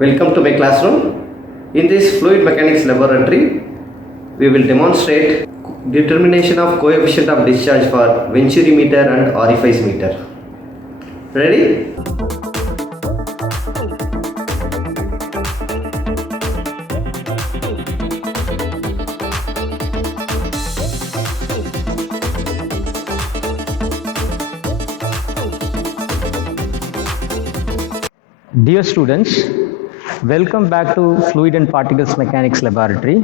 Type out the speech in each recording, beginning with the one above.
Welcome to my classroom. In this fluid mechanics laboratory, we will demonstrate determination of coefficient of discharge for Venturimeter and Orificemeter. Ready? Dear students, welcome back to Fluid and Particles Mechanics Laboratory.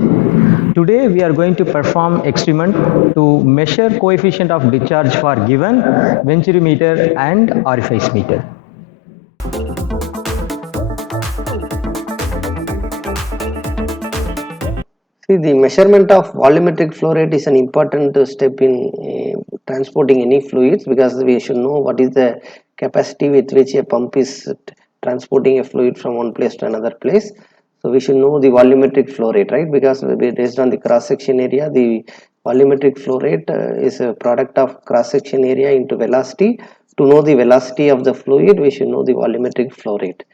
Today we are going to perform experiment to measure coefficient of discharge for given Venturimeter and Orificemeter. See, the measurement of volumetric flow rate is an important step in transporting any fluids, because we should know what is the capacity with which a pump is transporting a fluid from one place to another place. So we should know the volumetric flow rate, right? Because based on the cross section area, the volumetric flow rate is a product of cross section area into velocity. To know the velocity of the fluid, we should know the volumetric flow rate.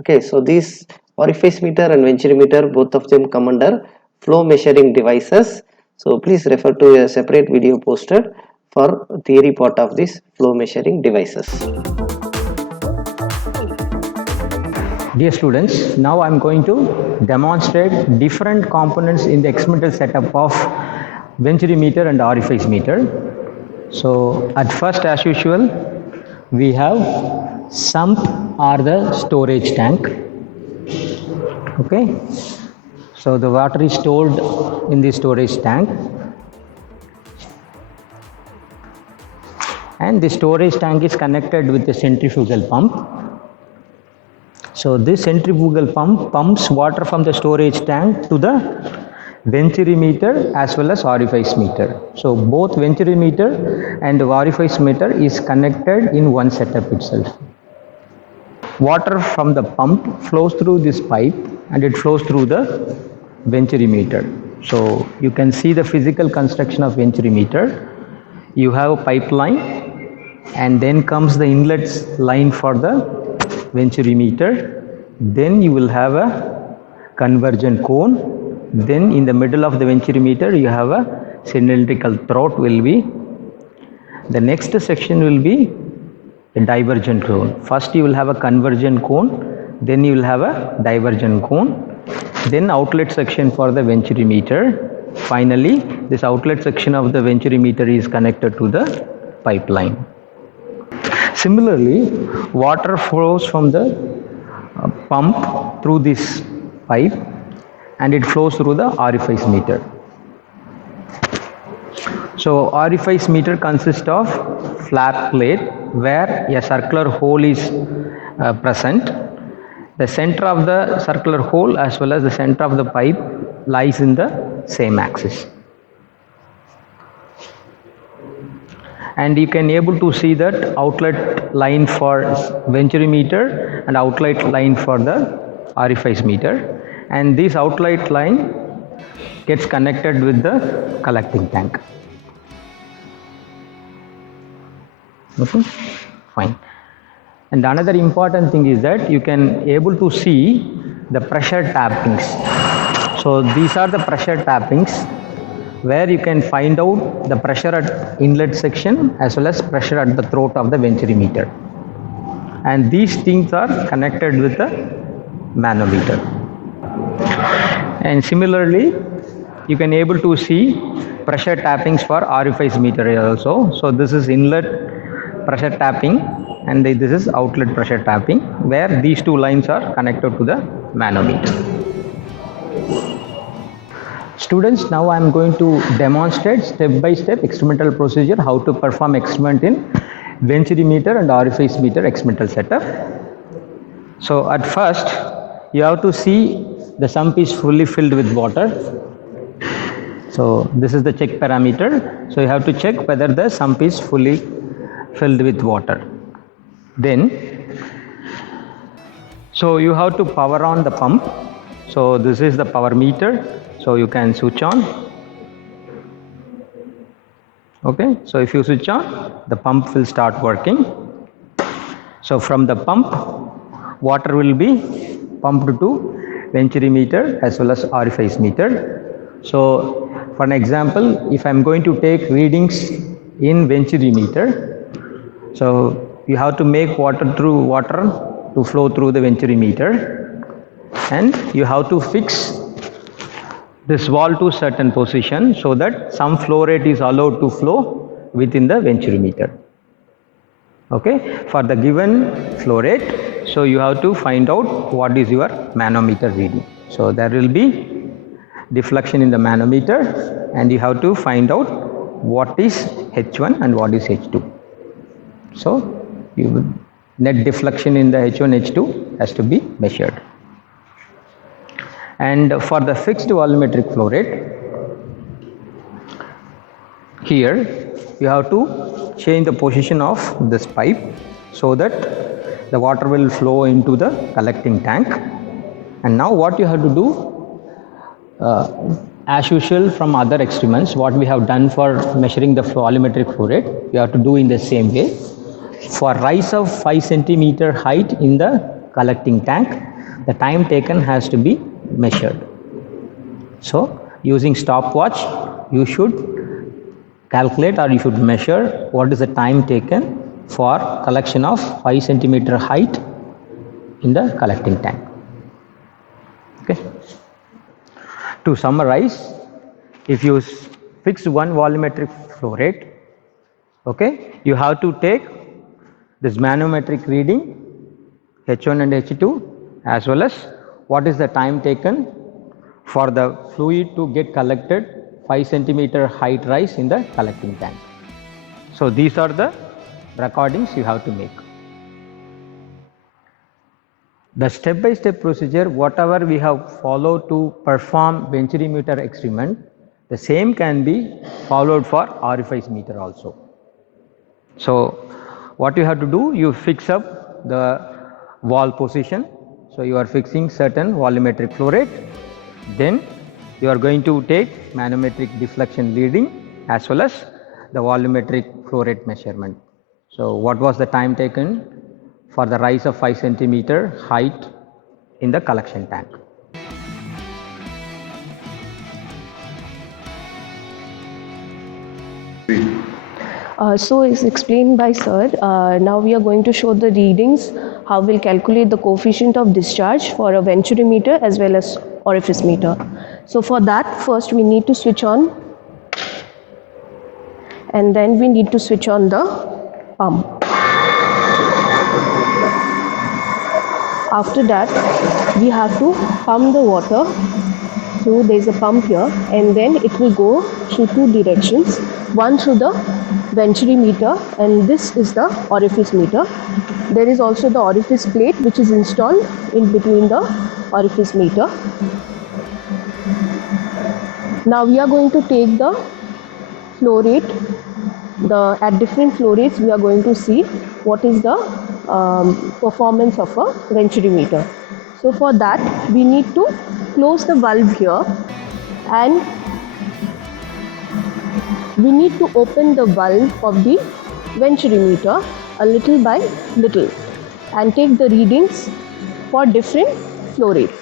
Okay, so these Orificemeter and Venturimeter, both of them come under flow measuring devices. So please refer to a separate video posted for theory part of this flow measuring devices. Dear students, now I am going to demonstrate different components in the experimental setup of Venturimeter and Orificemeter. So at first, as usual, we have sump or the storage tank. Okay, so the water is stored in the storage tank, and the storage tank is connected with the centrifugal pump. So this centrifugal pump pumps water from the storage tank to the Venturimeter as well as Orificemeter. So both Venturimeter and Orificemeter is connected in one setup itself. Water from the pump flows through this pipe and it flows through the Venturimeter. So you can see the physical construction of Venturimeter. You have a pipeline, and then comes the inlet line for the Venturimeter. Then you will have a convergent cone. Then in the middle of the Venturimeter you have a cylindrical throat will be. The next section will be a divergent cone. First you will have a convergent cone, then you will have a divergent cone, then outlet section for the Venturimeter. Finally, this outlet section of the Venturimeter is connected to the pipeline. Similarly, water flows from the pump through this pipe and it flows through the Orificemeter. So Orificemeter consists of flat plate where a circular hole is present. The center of the circular hole as well as the center of the pipe lies in the same axis. And you can able to see that outlet line for Venturimeter and outlet line for the Orificemeter, and this outlet line gets connected with the collecting tank. Okay, fine. And another important thing is that you can able to see the pressure tappings. So these are the pressure tappings where you can find out the pressure at inlet section as well as pressure at the throat of the Venturimeter. And these things are connected with the manometer. And similarly, you can able to see pressure tappings for Orificemeter also. So this is inlet pressure tapping and this is outlet pressure tapping, where these two lines are connected to the manometer. Students, now I am going to demonstrate step-by-step experimental procedure how to perform experiment in Venturimeter and Orificemeter experimental setup. So at first, you have to see the sump is fully filled with water. So this is the check parameter. So you have to check whether the sump is fully filled with water. Then, so you have to power on the pump. So this is the power meter. So you can switch on. Okay, so if you switch on, the pump will start working. So from the pump, water will be pumped to Venturimeter as well as Orificemeter. So for an example, if I am going to take readings in Venturimeter, so you have to make water to flow through the Venturimeter, and you have to fix this valve to certain position so that some flow rate is allowed to flow within the Venturimeter. Okay, for the given flow rate, so you have to find out what is your manometer reading. So there will be deflection in the manometer, and you have to find out what is H1 and what is H2. So net deflection in the H1 H2 has to be measured. And for the fixed volumetric flow rate, here you have to change the position of this pipe so that the water will flow into the collecting tank. And now what you have to do, as usual from other experiments, what we have done for measuring the volumetric flow rate, you have to do in the same way. For rise of 5 centimeter height in the collecting tank, the time taken has to be measured. So using stopwatch, you should calculate or you should measure what is the time taken for collection of 5 centimeter height in the collecting tank. Okay. To summarize, if you fix one volumetric flow rate, okay, you have to take this manometric reading H1 and H2, as well as what is the time taken for the fluid to get collected 5 centimeter height rise in the collecting tank. So these are the recordings you have to make. The step-by-step procedure, whatever we have followed to perform Venturimeter experiment, the same can be followed for Orificemeter also. So what you have to do, you fix up the valve position. So you are fixing certain volumetric flow rate, then you are going to take manometric deflection reading as well as the volumetric flow rate measurement. So what was the time taken for the rise of 5 centimeter height in the collection tank? So it's explained by sir. Now we are going to show the readings, how we'll calculate the coefficient of discharge for a Venturimeter as well as Orificemeter. So for that, first we need to switch on, and then we need to switch on the pump. After that, we have to pump the water. So there's a pump here, and then it will go through two directions, one through the Venturimeter, and this is the Orificemeter. There is also the orifice plate which is installed in between the Orificemeter. Now we are going to take the flow rate. At different flow rates, we are going to see what is the performance of a Venturimeter. So for that, we need to close the valve here, and we need to open the valve of the Venturimeter a little by little and take the readings for different flow rates.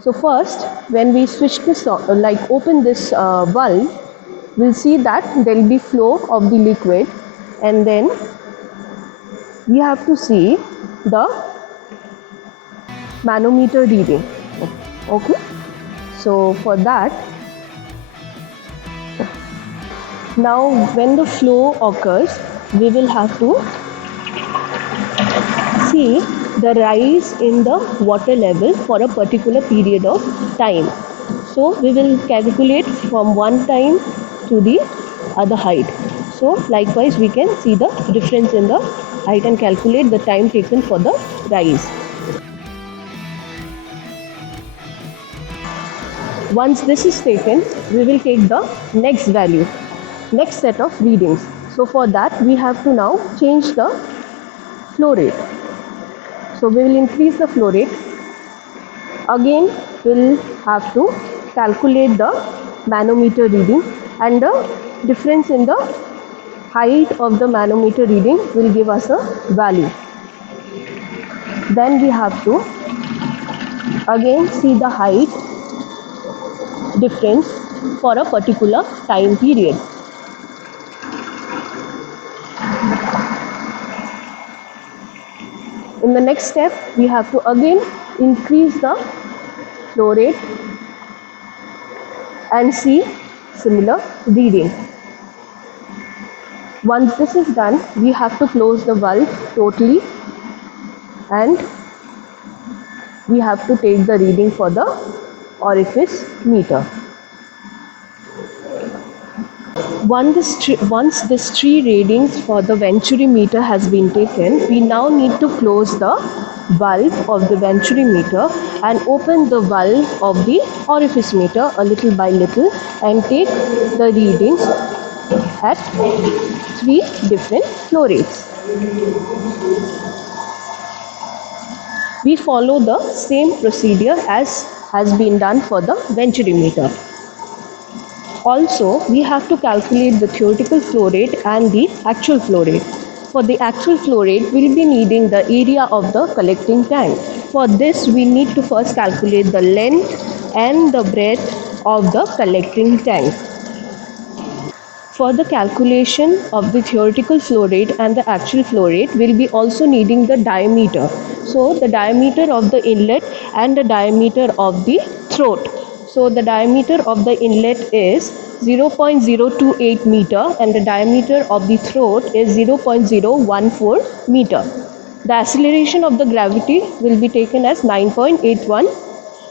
So first, when we switch this open this valve, we'll see that there will be flow of the liquid, and then we have to see the manometer reading. Okay, so for that, now when the flow occurs, we will have to see the rise in the water level for a particular period of time. So we will calculate from one time to the other height. So likewise, we can see the difference in the height and calculate the time taken for the rise. Once this is taken, we will take the next value, next set of readings. So for that, we have to now change the flow rate. So we will increase the flow rate. Again, we will have to calculate the manometer reading, and the difference in the height of the manometer reading will give us a value. Then we have to again see the height difference for a particular time period. In the next step, we have to again increase the flow rate and see similar reading. Once this is done, we have to close the valve totally and we have to take the reading for the orifice meter. Once this 3 readings for the Venturimeter has been taken, we now need to close the valve of the Venturimeter and open the valve of the orifice meter a little by little and take the readings at 3 different flow rates. We follow the same procedure as has been done for the Venturimeter. Also, we have to calculate the theoretical flow rate and the actual flow rate. For the actual flow rate, we'll be needing the area of the collecting tank. For this, we need to first calculate the length and the breadth of the collecting tank. For the calculation of the theoretical flow rate and the actual flow rate, we'll be also needing the diameter. So, the diameter of the inlet and the diameter of the throat. So, the diameter of the inlet is 0.028 meter and the diameter of the throat is 0.014 meter. The acceleration of the gravity will be taken as 9.81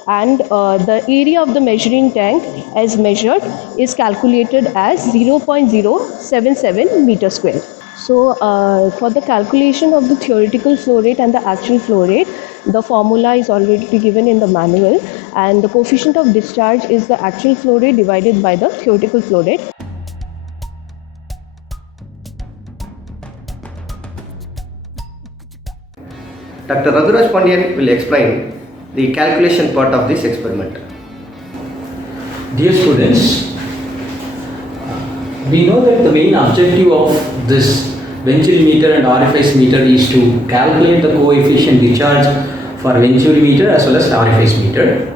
and the area of the measuring tank as measured is calculated as 0.077 meter square. So for the calculation of the theoretical flow rate and the actual flow rate, the formula is already given in the manual and the coefficient of discharge is the actual flow rate divided by the theoretical flow rate. Dr. Radhuraj Pandian will explain the calculation part of this experiment. Dear students, we know that the main objective of this Venturimeter and Orificemeter is to calculate the coefficient discharge for Venturimeter as well as Orificemeter.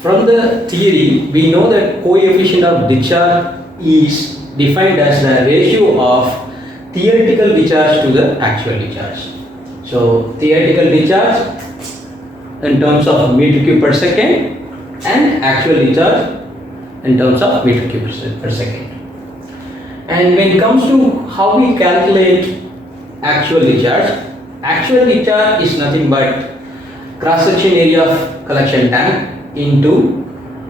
From the theory, we know that coefficient of discharge is defined as the ratio of theoretical discharge to the actual discharge. So, theoretical discharge in terms of meter cube per second and actual discharge in terms of meter cube per second. And when it comes to how we calculate actual discharge is nothing but cross section area of collection tank into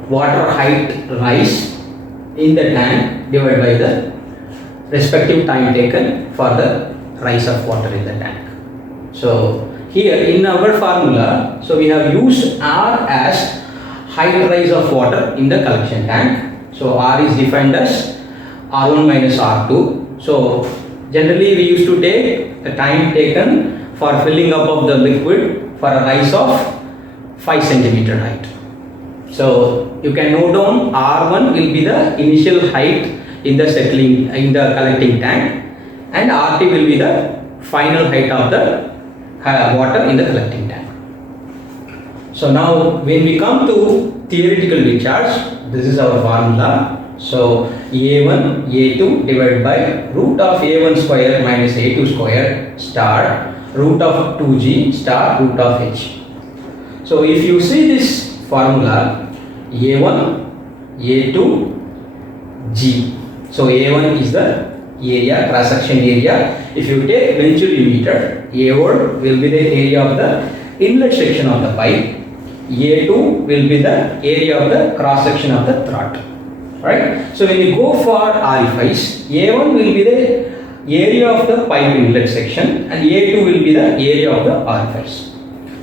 water height rise in the tank divided by the respective time taken for the rise of water in the tank. So here in our formula, so we have used R as height rise of water in the collection tank. So R is defined as R1 minus R2. So generally we used to take the time taken for filling up of the liquid for a rise of 5 centimeter height. So you can note down R1 will be the initial height in the collecting tank and RT will be the final height of the water in the collecting tank. So now when we come to theoretical discharge, this is our formula. So A1, A2 divided by root of A1 square minus A2 square star root of 2G star root of H. So if you see this formula, A1, A2, G. So A1 is the area, cross section area. If you take Venturimeter, A1 will be the area of the inlet section of the pipe. A2 will be the area of the cross section of the throat. Right? So when you go for orifice, A1 will be the area of the pipe inlet section and A2 will be the area of the orifice.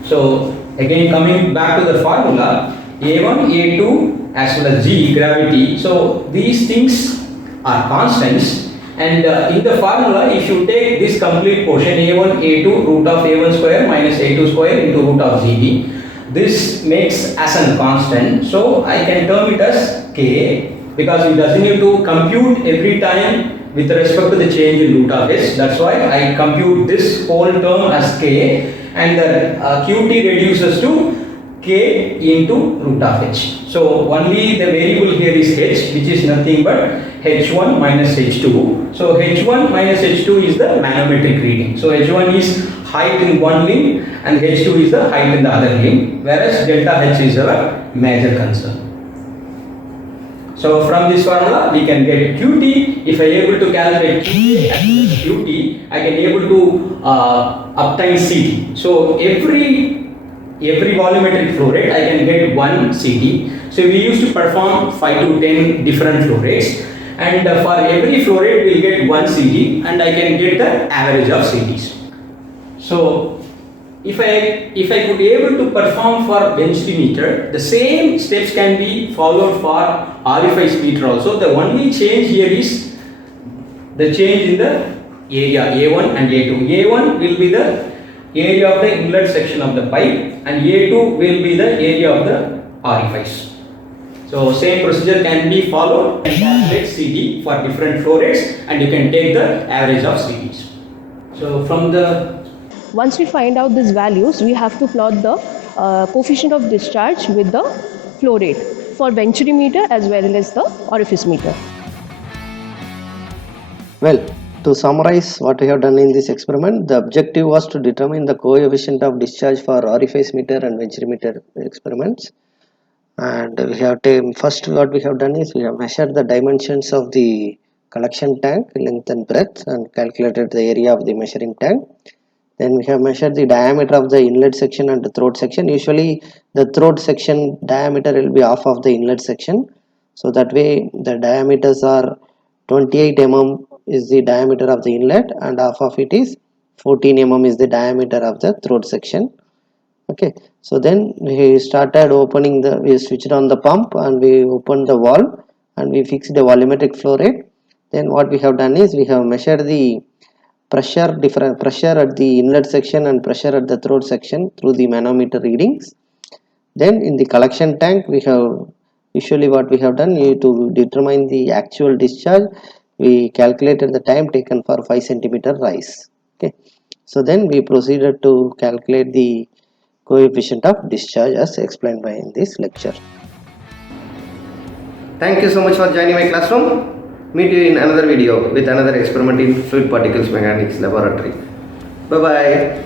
So again coming back to the formula, A1, A2 as well as G, gravity. So these things are constants. And in the formula, if you take this complete portion A1, A2 root of A1 square minus A2 square into root of GB, this makes as a constant. So I can term it as K because it doesn't need to compute every time with respect to the change in root of S. That's why I compute this whole term as K and the QT reduces to K into root of H. So only the variable here is H, which is nothing but H1 minus H2. So H1 minus H2 is the manometric reading. So H1 is height in one limb and H2 is the height in the other limb, whereas delta H is our major concern. So from this formula we can get QT. If I able to calculate QT and QT, I can able to obtain CT. So every volumetric flow rate I can get one CT. So we used to perform 5 to 10 different flow rates, and for every flow rate we will get one CT, and I can get the average of CTs. So if I could be able to perform for Venturimeter, the same steps can be followed for Orificemeter also. The only change here is the change in the area A1 and A2. A1 will be the area of the inlet section of the pipe, and A2 will be the area of the orifice. So same procedure can be followed and calculate CT for different flow rates, and you can take the average of CTs. So from the Once we find out these values, we have to plot the coefficient of discharge with the flow rate for Venturimeter as well as the Orificemeter. Well, to summarize what we have done in this experiment, the objective was to determine the coefficient of discharge for Orificemeter and Venturimeter experiments. And we have first what we have done is we have measured the dimensions of the collection tank, length and breadth, and calculated the area of the measuring tank. Then we have measured the diameter of the inlet section and the throat section. Usually the throat section diameter will be half of the inlet section. So that way the diameters are 28 mm is the diameter of the inlet, and half of it is 14 mm is the diameter of the throat section. Okay, so then we started we switched on the pump and we opened the valve and we fixed the volumetric flow rate. Then what we have done is we have measured the pressure at the inlet section and pressure at the throat section through the manometer readings. Then in the collection tank, we have usually what we have done is to determine the actual discharge, we calculated the time taken for 5 centimeter rise. Okay, so then we proceeded to calculate the coefficient of discharge as explained by in this lecture. Thank you so much for joining my classroom. Meet you in another video with another experiment in fluid particles mechanics laboratory. Bye bye.